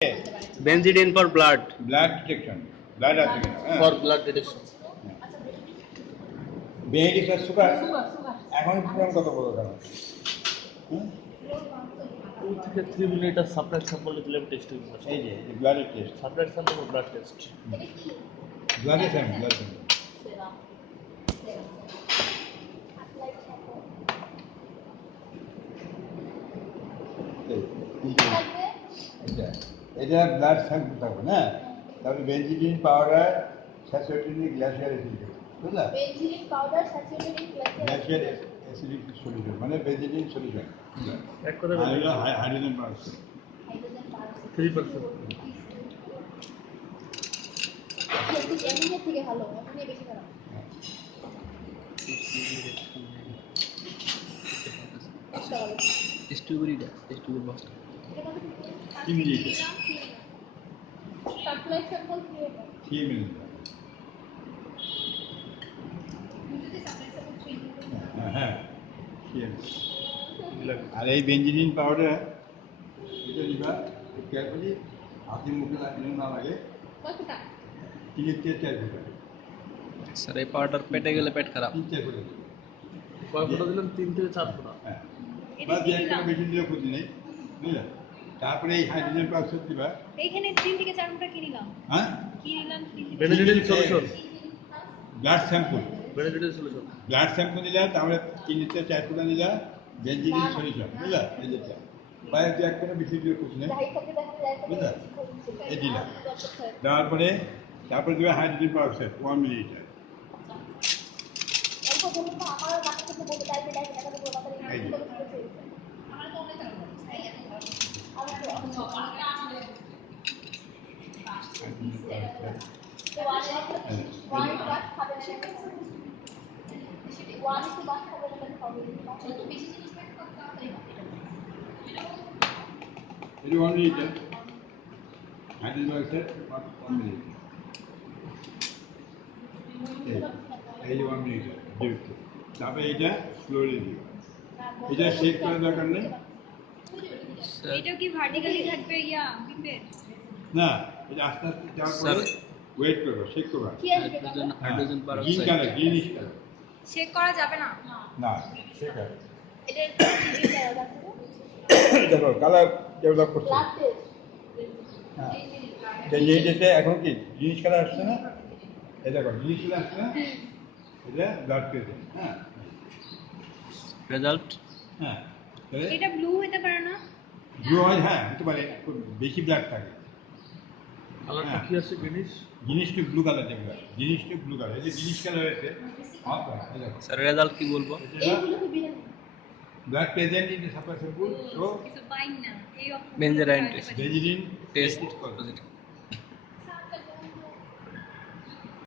Benzidine for blood. Blood detection. Blood আছে কিনা For blood detection. Benzidine আর sugar এখন পুরান কত বড় কেন 2 থেকে 3 মিলিলিটার সাপ্লাই স্যাম্পল দিলে টেস্ট হবে। এই যে blood test supply sample blood test. Blood sample blood এটা ব্লাড স্যাম্পল থাকবে না তারপরে benzidine powder saturated in glacial acid বুঝলা benzidine powder saturated in glacial acidic solution মানে বেঞ্জিডিন সলিউশন এক কথা হাইড্রোজেন পারসেন্ট 3%। এমনির থেকে ভালো এমনি বেশি খারাপ স্ট্রবেরি বস্তা। সাপ্লাই স্যাম্পল দিয়ে 3 মিনিট হ্যাঁ আর এই বেঞ্জিডিন পাউডার এটা নিবা কেয়ারফুলি হাতে মুখে লাগলে না লাগে কতটা 3 থেকে 4 ফোঁটা স্যার এই পাউডার পেটে গেলে পেট খারাপ। 3-4 ফোঁটা কয় ফোঁটা দিলাম? 3 থেকে 4 ফোঁটা। হ্যাঁ বা যে একটা বেশি দিলে ক্ষতি নেই বুঝলে তারপরে এই হাইড্রোজেন পারসেন্ট দিবা এইখানে 3 থেকে 4 ফোঁটা কি নিলাম হ্যাঁ কি নিলাম 3 থেকে Benedict solution. Blood sample Benedict solution. Blood sample নিলা তারপরে 3 থেকে 4 ফোঁটা নিলা বেঞ্জিডিন সলিউশন বুঝলা এই যেটা বাইরে যে একটা বেশি দিলে ক্ষতি নেই বুঝলা এই দিলা তারপরে দিবা হাইড্রোজেন পারসেন্ট 1 মিলিলিটার অল্প বলুন না আমার বাকি থেকে বলতে চাইছে তাই এটা তো কথা এই যে। আমার তো অনেক ভালো এটা 1 মিলিলিটার হাইড্রোজেন পারসেন্ট 1 মিলিলিটার এই যে 1 মিলিলিটার যেহেতু তারপরে এটা স্লোলি দিও এটা শেক করার দরকার নেই এটা কি ভার্টিক্যালি থাকবে ইয়া পিপের না এটা আস্তে আস্তে যাওয়ার পরে ওয়েট করবে শেক করবে কি আসবে hydrogen green peroxide. Colour greenish colour check করা যাবে না না শেক আর এটা দেখো কালার ডেভেলপ করছে ব্লাড টেস্ট হ্যাঁ যেটা এখন কি গ্রিনিশ কালার আসছে না এই দেখো গ্রিনিশ কালার আসছে না এটা ব্লাড টেস্ট হ্যাঁ রেজাল্ট হ্যাঁ তাহলে এটা ব্লু হতে পারে না ব্লু হয় হ্যাঁ হতে পারে খুব বেশি ব্লাড থাকে কালারটা কি আছে গ্রিনিশ? জিনিসটা ব্লু কালার দেখবে জিনিসটা ব্লু কালার এই যে জিনিস কালার হয়েছে স্যার রেজাল্ট কি বলবো? এইগুলো তো বিনা blood present in the supply sample so কিছু পাই না এই benzidine test. Benzidine test positive.